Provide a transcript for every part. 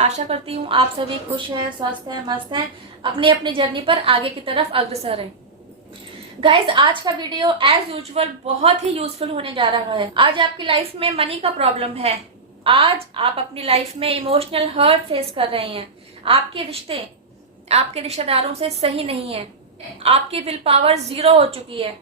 आशा करती हूँ आप सभी खुश हैं, स्वस्थ हैं, मस्त हैं, अपनी अपनी जर्नी पर आगे की तरफ अग्रसर हैं। गाइज, आज का वीडियो एज यूजुअल बहुत ही यूजफुल होने जा रहा है। आज आपकी लाइफ में मनी का प्रॉब्लम है, आज आप अपनी लाइफ में इमोशनल हर्ट फेस कर रहे हैं, आपके रिश्ते आपके रिश्तेदारों से सही नहीं है, आपकी विल पावर 0 हो चुकी है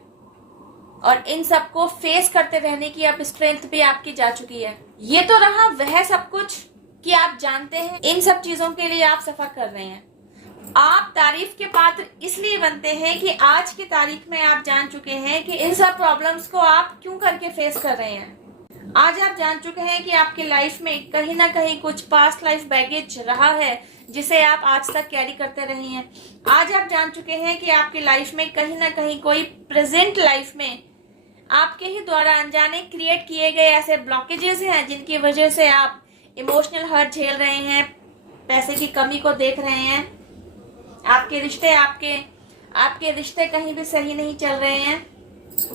और इन सबको फेस करते रहने की अब स्ट्रेंथ भी आपकी जा चुकी है। ये तो रहा वह सब कुछ कि आप जानते हैं इन सब चीजों के लिए आप सफर कर रहे हैं। आप तारीफ के पात्र इसलिए बनते हैं कि आज की तारीख में आप जान चुके हैं कि इन सब प्रॉब्लम्स को आप क्यों करके फेस कर रहे हैं। आज आप जान चुके हैं कि आपकी लाइफ में कहीं ना कहीं कुछ पास्ट लाइफ बैगेज रहा है जिसे आप आज तक कैरी करते रहे हैं। आज आप जान चुके हैं कि आपकी लाइफ में कहीं ना कहीं कोई प्रेजेंट लाइफ में आपके ही द्वारा अनजाने क्रिएट किए गए ऐसे ब्लॉकेजेस हैं जिनकी वजह से आप इमोशनल हर्ट झेल रहे हैं, पैसे की कमी को देख रहे हैं, आपके रिश्ते कहीं भी सही नहीं चल रहे हैं।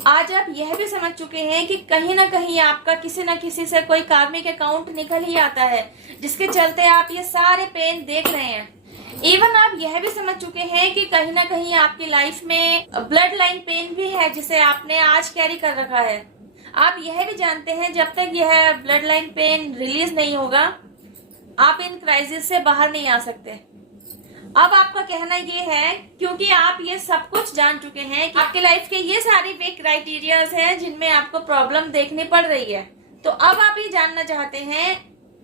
आज आप यह भी समझ चुके हैं कि कहीं ना कहीं आपका किसी न किसी से कोई कार्मिक अकाउंट निकल ही आता है जिसके चलते आप ये सारे पेन देख रहे हैं। इवन आप यह भी समझ चुके हैं कि कहीं ना कहीं आपकी लाइफ में ब्लड लाइन पेन भी है जिसे आपने आज कैरी कर रखा है। आप यह भी जानते हैं जब तक यह ब्लड लाइन पेन रिलीज नहीं होगा आप इन क्राइसिस से बाहर नहीं आ सकते। अब आपका कहना ये है, क्योंकि आप ये सब कुछ जान चुके हैं कि आपके लाइफ के ये सारे वे क्राइटेरियाज हैं जिनमें आपको प्रॉब्लम देखनी पड़ रही है, तो अब आप ये जानना चाहते हैं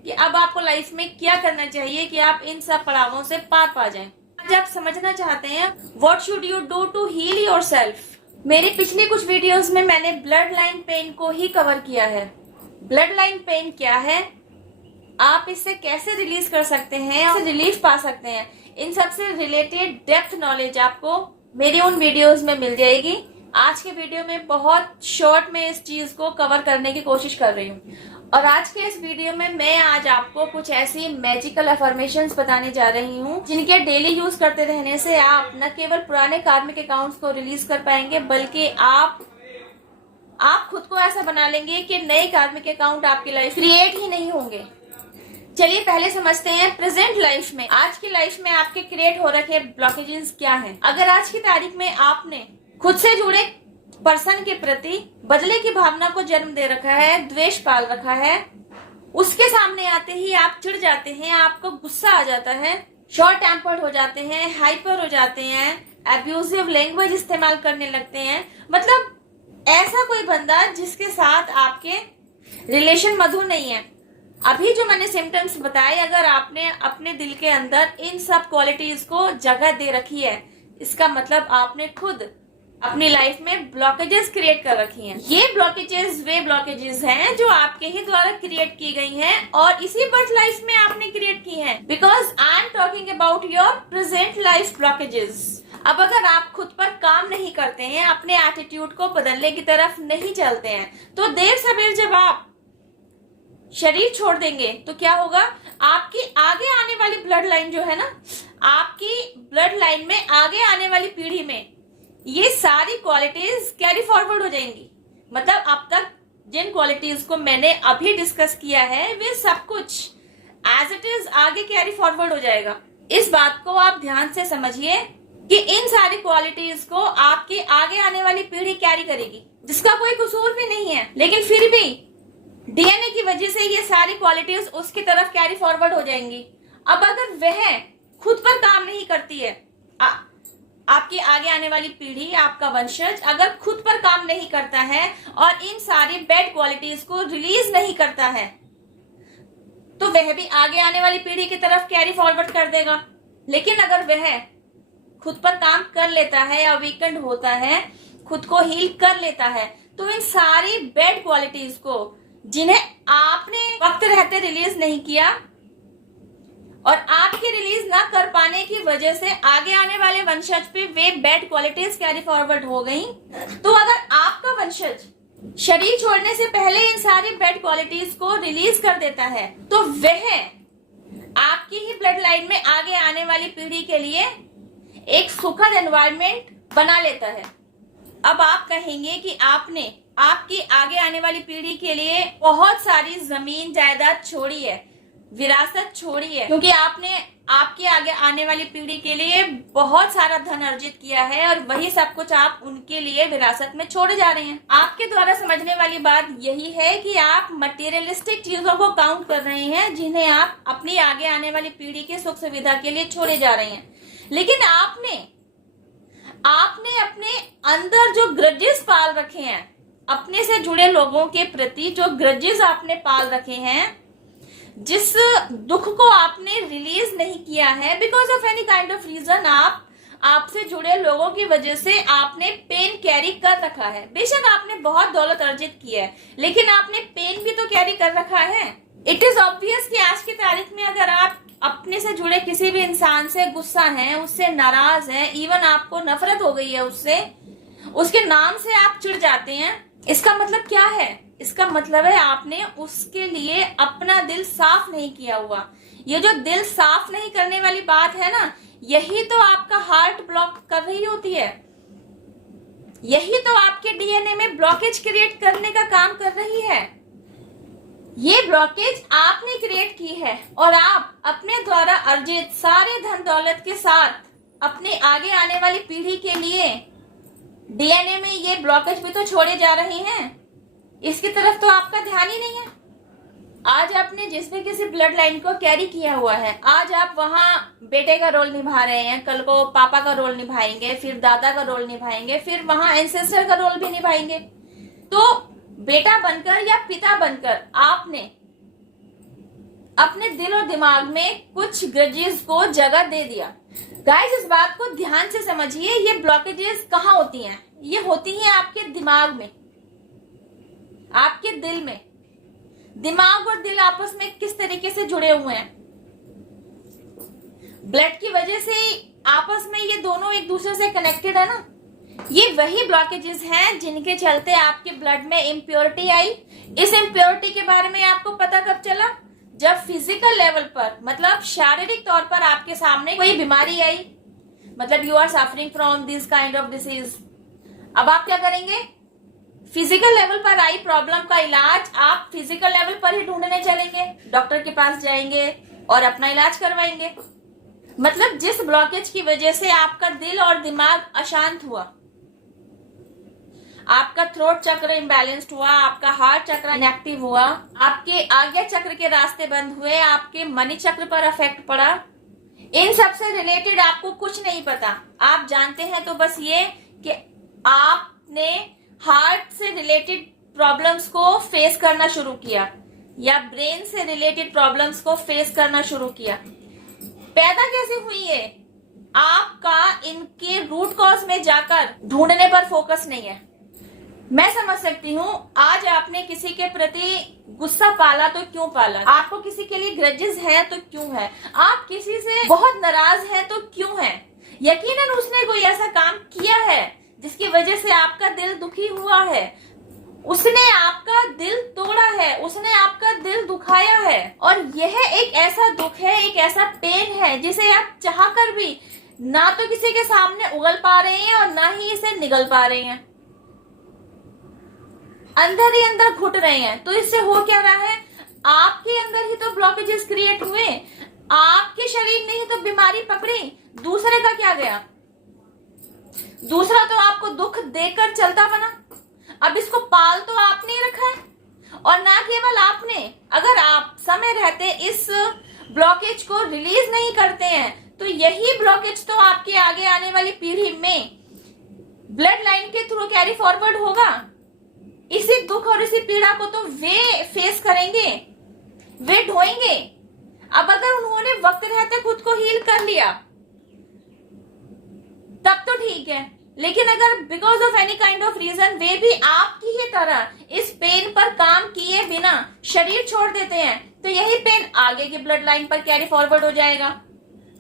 कि अब आपको लाइफ में क्या करना चाहिए कि आप इन सब पड़ावों से पार पा जाएं। आज आप समझना चाहते हैं what should you do to heal yourself. मेरी पिछली कुछ वीडियोस में मैंने ब्लड लाइन पेन को ही कवर किया है। ब्लड लाइन पेन क्या है, आप इससे कैसे रिलीज कर सकते हैं, इससे रिलीफ पा सकते हैं, इन सब से रिलेटेड डेप्थ नॉलेज आपको मेरी उन वीडियोस में मिल जाएगी। आज के वीडियो में बहुत शॉर्ट में इस चीज को कवर करने की कोशिश कर रही हूँ और आज के इस वीडियो में मैं आज आपको कुछ ऐसी मैजिकल अफर्मेशंस बताने जा रही हूँ जिनके डेली यूज करते रहने से आप न केवल पुराने कार्मिक अकाउंट्स को रिलीज कर पाएंगे बल्कि आप खुद को ऐसा बना लेंगे कि नए कार्मिक अकाउंट आपकी लाइफ क्रिएट ही नहीं होंगे। चलिए पहले समझते हैं प्रेजेंट लाइफ में, आज की लाइफ में आपके क्रिएट हो रखे ब्लॉकेजेस क्या हैं। अगर आज की तारीख में आपने खुद से जुड़े पर्सन के प्रति बदले की भावना को जन्म दे रखा है, द्वेष पाल रखा है, उसके सामने आते ही आप चिढ़ जाते हैं, आपको गुस्सा आ जाता है, शॉर्ट टेम्पर्ड हो जाते हैं, हाइपर हो जाते हैं, अब्यूजिव लैंग्वेज इस्तेमाल करने लगते हैं, मतलब ऐसा कोई बंदा जिसके साथ आपके रिलेशन मधुर नहीं है। अभी जो मैंने सिम्टम्स बताए, अगर आपने अपने दिल के अंदर इन सब क्वालिटीज को जगह दे रखी है, इसका मतलब आपने खुद अपनी लाइफ में ब्लॉकेजेस क्रिएट कर रखी हैं। ये ब्लॉकेजेस वे ब्लॉकेजेस हैं जो आपके ही द्वारा क्रिएट की गई हैं और इसी बर्थ लाइफ में आपने क्रिएट की हैं, because I am talking about your present life blockages. अब अगर आप खुद पर काम नहीं करते हैं, अपने एटीट्यूड को बदलने की तरफ नहीं चलते हैं, तो देर सवेर जब आप शरीर छोड़ देंगे तो क्या होगा, आपकी आगे आने वाली ब्लड लाइन जो है ना, आपकी ब्लड लाइन में आगे आने वाली पीढ़ी में ये सारी क्वालिटीज कैरी फॉरवर्ड हो जाएंगी। मतलब अब तक जिन क्वालिटीज को मैंने अभी डिस्कस किया है वे सब कुछ एज इट इज आगे कैरी फॉरवर्ड हो जाएगा। इस बात को आप ध्यान से समझिए कि इन सारी क्वालिटीज को आपकी आगे आने वाली पीढ़ी कैरी करेगी, जिसका कोई कसूर भी नहीं है, लेकिन फिर भी डीएनए की वजह से ये सारी क्वालिटीज उसकी तरफ कैरी फॉरवर्ड हो जाएंगी। अब अगर वह खुद पर काम नहीं करती है, आपकी आगे आने वाली पीढ़ी, आपका वंशज अगर खुद पर काम नहीं करता है और इन सारी बैड क्वालिटीज को रिलीज नहीं करता है, तो वह भी आगे आने वाली पीढ़ी की तरफ कैरी फॉरवर्ड कर देगा। लेकिन अगर वह खुद पर काम कर लेता है, अवेकन्ड होता है, खुद को हील कर लेता है, तो इन सारी बैड क्वालिटीज को जिन्हें आपने वक्त रहते रिलीज नहीं किया और आपकी रिलीज ना कर पाने की वजह से आगे आने वाले वंशज पे वे बैड क्वालिटीज कैरी फॉरवर्ड हो गई, तो अगर आपका वंशज शरीर छोड़ने से पहले इन सारी बैड क्वालिटीज को रिलीज कर देता है, तो वह आपकी ही ब्लड लाइन में आगे आने वाली पीढ़ी के लिए एक सुखद एनवायरनमेंट बना लेता है। अब आप कहेंगे कि आपने आपकी आगे आने वाली पीढ़ी के लिए बहुत सारी जमीन जायदाद छोड़ी है, विरासत छोड़ी है, क्योंकि आपने आपके आगे आने वाली पीढ़ी के लिए बहुत सारा धन अर्जित किया है और वही सब कुछ आप उनके लिए विरासत में छोड़े जा रहे हैं। आपके द्वारा समझने वाली बात यही है कि आप मटेरियलिस्टिक चीजों को काउंट कर रहे हैं जिन्हें आप अपनी आगे आने वाली पीढ़ी की सुख सुविधा के लिए छोड़े जा रहे हैं। लेकिन आपने अपने अंदर जो ग्रजेस पाल रखे हैं, अपने से जुड़े लोगों के प्रति जो ग्रजेस आपने पाल रखे हैं, जिस दुख को आपने रिलीज नहीं किया है because of any kind of reason, आपसे जुड़े लोगों की वजह से आपने पेन कैरी कर रखा है। बेशक आपने बहुत दौलत अर्जित की है, लेकिन आपने पेन भी तो कैरी कर रखा है। इट इज ऑब्वियस कि आज की तारीख में अगर आप अपने से जुड़े किसी भी इंसान से गुस्सा हैं, उससे नाराज हैं, इवन आपको नफरत हो गई है उससे, उसके नाम से आप चिढ़ जाते हैं, इसका मतलब क्या है? इसका मतलब है आपने उसके लिए अपना दिल साफ नहीं किया हुआ। ये जो दिल साफ नहीं करने वाली बात है ना, यही तो आपका हार्ट ब्लॉक कर रही होती है, यही तो आपके डीएनए में ब्लॉकेज क्रिएट करने का काम कर रही है। ये ब्लॉकेज आपने क्रिएट की है और आप अपने द्वारा अर्जित सारे धन दौलत के साथ अपने आगे आने वाली पीढ़ी के लिए डीएनए में ये ब्लॉकेज भी तो छोड़े जा रहे हैं। इसकी तरफ तो आपका ध्यान ही नहीं है। आज आपने जिस भी किसी ब्लड लाइन को कैरी किया हुआ है, आज आप वहां बेटे का रोल निभा रहे हैं, कल को पापा का रोल निभाएंगे, फिर दादा का रोल निभाएंगे, फिर वहां एंसेस्टर का रोल भी निभाएंगे। तो बेटा बनकर या पिता बनकर आपने अपने दिल और दिमाग में कुछ ग्रजेस को जगह दे दिया। गाइस, इस बात को ध्यान से समझिए, ये ब्लॉकेजेस कहाँ होती हैं? ये होती हैं आपके दिमाग में, आपके दिल में। दिमाग और दिल आपस में किस तरीके से जुड़े हुए हैं? ब्लड की वजह से आपस में ये दोनों एक दूसरे से कनेक्टेड है ना। ये वही ब्लॉकेजेस हैं जिनके चलते आपके ब्लड में इम्प्योरिटी आई। इस इम्प्योरिटी के बारे में आपको पता कब चला? जब फिजिकल लेवल पर, मतलब शारीरिक तौर पर आपके सामने कोई बीमारी आई, मतलब you are suffering from this kind of disease. अब आप क्या करेंगे? फिजिकल लेवल पर आई प्रॉब्लम का इलाज आप फिजिकल लेवल पर ही ढूंढने चलेंगे, डॉक्टर के पास जाएंगे और अपना इलाज करवाएंगे। मतलब जिस ब्लॉकेज की वजह से आपका दिल और दिमाग अशांत हुआ, आपका थ्रोट चक्र इम्बैलेंस्ड हुआ, आपका हार्ट चक्र इनएक्टिव हुआ, आपके आज्ञा चक्र के रास्ते बंद हुए, आपके मणि चक्र पर अफेक्ट पड़ा, इन सब से रिलेटेड आपको कुछ नहीं पता। आप जानते हैं तो बस ये कि आपने हार्ट से रिलेटेड प्रॉब्लम्स को फेस करना शुरू किया या ब्रेन से रिलेटेड प्रॉब्लम्स को फेस करना शुरू किया। पैदा कैसे हुई है? आपका इनके रूट कॉज में जाकर ढूंढने पर फोकस नहीं है। मैं समझ सकती हूँ आज आपने किसी के प्रति गुस्सा पाला तो क्यों पाला, आपको किसी के लिए ग्रजेस है तो क्यों है, आप किसी से बहुत नाराज हैं तो क्यों है। यकीनन उसने कोई ऐसा काम किया है जिसकी वजह से आपका दिल दुखी हुआ है, उसने आपका दिल तोड़ा है, उसने आपका दिल दुखाया है। और यह एक ऐसा दुख है, एक ऐसा पेन है जिसे आप चाहकर भी ना तो किसी के सामने उगल पा रहे हैं और ना ही इसे निगल पा रहे हैं, अंदर ही अंदर घुट रहे हैं। तो इससे हो क्या रहा है? आपके अंदर ही तो ब्लॉकेजेस क्रिएट हुए, आपके शरीर ने ही तो बीमारी पकड़ी, दूसरे का क्या गया? दूसरा तो आपको दुख देकर चलता बना। अब इसको पाल तो आपने ही रखा है, और ना केवल आपने, अगर आप समय रहते इस ब्लॉकेज को रिलीज नहीं करते हैं तो यही ब्लॉकेज तो आपके आगे आने वाली पीढ़ी में ब्लड लाइन के थ्रू कैरी फॉरवर्ड होगा। इसी दुख और इसी पीड़ा को तो वे फेस करेंगे, वे ढोएंगे। अब अगर उन्होंने वक्त रहते खुद को हील कर लिया तब तो ठीक है, लेकिन अगर because of any kind of reason वे भी आपकी ही तरह इस पेन पर काम किए बिना शरीर छोड़ देते हैं तो यही पेन आगे की ब्लड लाइन पर कैरी फॉरवर्ड हो जाएगा।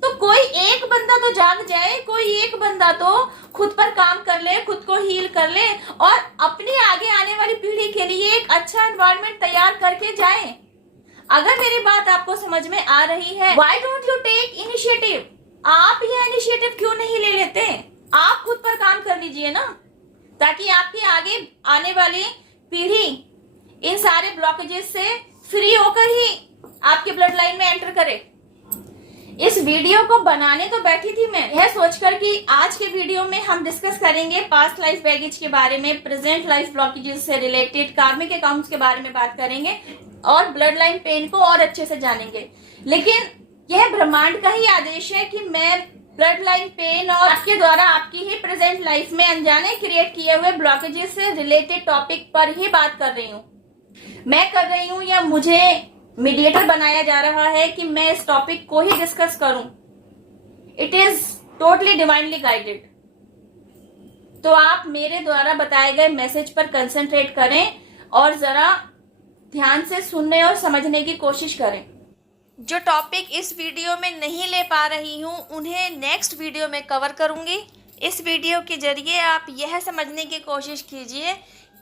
तो कोई एक बंदा तो जाग जाए, कोई एक बंदा तो खुद पर काम कर ले, खुद को हील कर ले और अपनी आगे आने वाली पीढ़ी के लिए एक अच्छा एनवायरनमेंट तैयार करके जाए। अगर मेरी बात आपको समझ में आ रही है, why don't you take initiative? आप ये इनिशिएटिव क्यों नहीं ले लेते? आप खुद पर काम कर लीजिए ना, ताकि आपकी आगे आने वाली पीढ़ी इन सारे ब्लॉकेजेस से फ्री होकर ही आपके ब्लड लाइन में एंटर करे। इस वीडियो को बनाने तो बैठी थी मैं यह सोचकर कि आज के वीडियो में हम डिस्कस करेंगे पास्ट लाइफ बैगेज के बारे में, प्रेजेंट लाइफ ब्लॉकेजेस से रिलेटेड कार्मिक अकाउंट्स के बारे में बात करेंगे और ब्लड लाइन पेन को और अच्छे से जानेंगे। लेकिन यह ब्रह्मांड का ही आदेश है कि मैं ब्लड लाइन पेन और आपके द्वारा आपकी ही प्रेजेंट लाइफ में अनजाने क्रिएट किए हुए ब्लॉकेजेस से रिलेटेड टॉपिक पर ही बात कर रही हूँ। मैं कर रही हूँ या मुझे मीडिएटर बनाया जा रहा है कि मैं इस टॉपिक को ही डिस्कस करूं। It is totally divinely guided. तो आप मेरे द्वारा बताए गए मैसेज पर कंसंट्रेट करें और जरा ध्यान से सुनने और समझने की कोशिश करें। जो टॉपिक इस वीडियो में नहीं ले पा रही हूं उन्हें नेक्स्ट वीडियो में कवर करूंगी। इस वीडियो के जरिए आप यह समझने की कोशिश कीजिए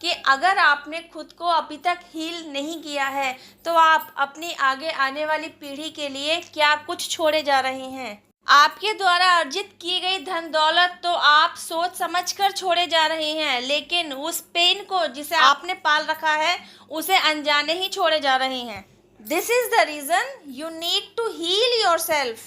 कि अगर आपने खुद को अभी तक हील नहीं किया है तो आप अपनी आगे आने वाली पीढ़ी के लिए क्या कुछ छोड़े जा रहे हैं। आपके द्वारा अर्जित की गई धन दौलत तो आप सोच समझकर छोड़े जा रहे हैं, लेकिन उस पेन को जिसे आपने पाल रखा है उसे अनजाने ही छोड़े जा रहे हैं। This is the reason you need to heal yourself.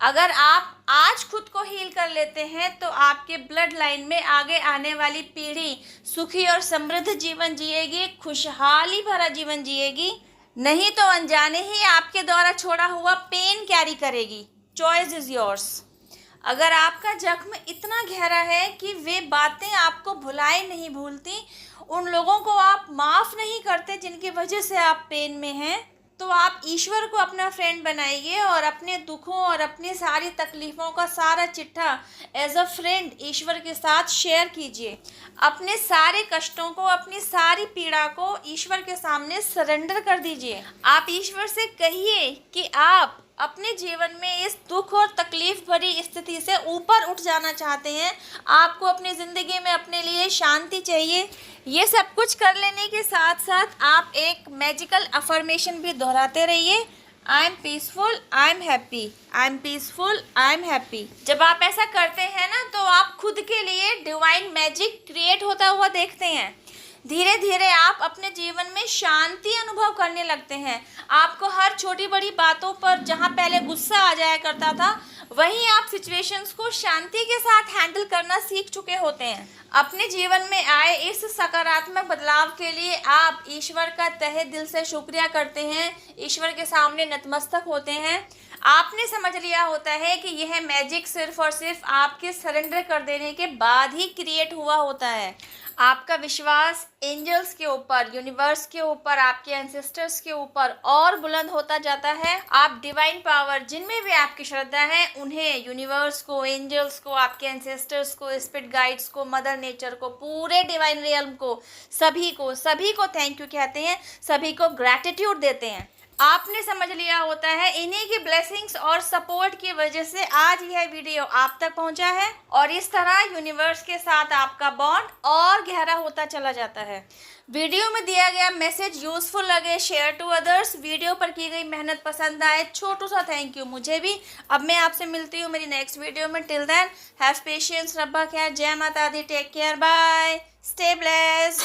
अगर आप आज खुद को हील कर लेते हैं तो आपके ब्लड लाइन में आगे आने वाली पीढ़ी सुखी और समृद्ध जीवन जिएगी, खुशहाली भरा जीवन जिएगी। नहीं तो अनजाने ही आपके द्वारा छोड़ा हुआ पेन कैरी करेगी। Choice is yours. अगर आपका जख्म इतना गहरा है कि वे बातें आपको भुलाए नहीं भूलती, उन लोगों को आप माफ़ नहीं करते जिनकी वजह से आप पेन में हैं, तो आप ईश्वर को अपना फ्रेंड बनाइए और अपने दुखों और अपनी सारी तकलीफ़ों का सारा चिट्ठा एज अ फ्रेंड ईश्वर के साथ शेयर कीजिए। अपने सारे कष्टों को, अपनी सारी पीड़ा को ईश्वर के सामने सरेंडर कर दीजिए। आप ईश्वर से कहिए कि आप अपने जीवन में इस दुख और तकलीफ भरी स्थिति से ऊपर उठ जाना चाहते हैं। आपको अपनी ज़िंदगी में अपने लिए शांति चाहिए। ये सब कुछ कर लेने के साथ साथ आप एक मैजिकल अफर्मेशन भी दोहराते रहिए। I am peaceful, I am happy, I am peaceful, I am happy. जब आप ऐसा करते हैं ना तो आप खुद के लिए डिवाइन मैजिक क्रिएट होता हुआ देखते हैं। धीरे धीरे आप अपने जीवन में शांति अनुभव करने लगते हैं। आपको हर छोटी बड़ी बातों पर जहां पहले गुस्सा आ जाया करता था, वहीं आप सिचुएशंस को शांति के साथ हैंडल करना सीख चुके होते हैं। अपने जीवन में आए इस सकारात्मक बदलाव के लिए आप ईश्वर का तहे दिल से शुक्रिया करते हैं, ईश्वर के सामने नतमस्तक होते हैं। आपने समझ लिया होता है कि यह मैजिक सिर्फ और सिर्फ आपके सरेंडर कर देने के बाद ही क्रिएट हुआ होता है। आपका विश्वास एंजल्स के ऊपर, यूनिवर्स के ऊपर, आपके एंसेस्टर्स के ऊपर और बुलंद होता जाता है। आप डिवाइन पावर जिनमें भी आपकी श्रद्धा है उन्हें, यूनिवर्स को, एंजल्स को, आपके एंसेस्टर्स को, स्पिरिट गाइड्स को, मदर नेचर को, पूरे डिवाइन रियल्म को, सभी को थैंक यू कहते हैं, सभी को ग्रैटिट्यूड देते हैं। आपने समझ लिया होता है इन्हीं की ब्लेसिंग्स और सपोर्ट की वजह से आज यह वीडियो आप तक पहुंचा है और इस तरह यूनिवर्स के साथ आपका बॉन्ड और गहरा होता चला जाता है। वीडियो में दिया गया मैसेज यूजफुल लगे, शेयर टू अदर्स। वीडियो पर की गई मेहनत पसंद आए, छोटू सा थैंक यू मुझे भी। अब मैं आपसे मिलती हूँ मेरी नेक्स्ट वीडियो में। टिल देन हैव पेशेंस, रब्बा खैर, जय माता दी, take care, bye, stay blessed.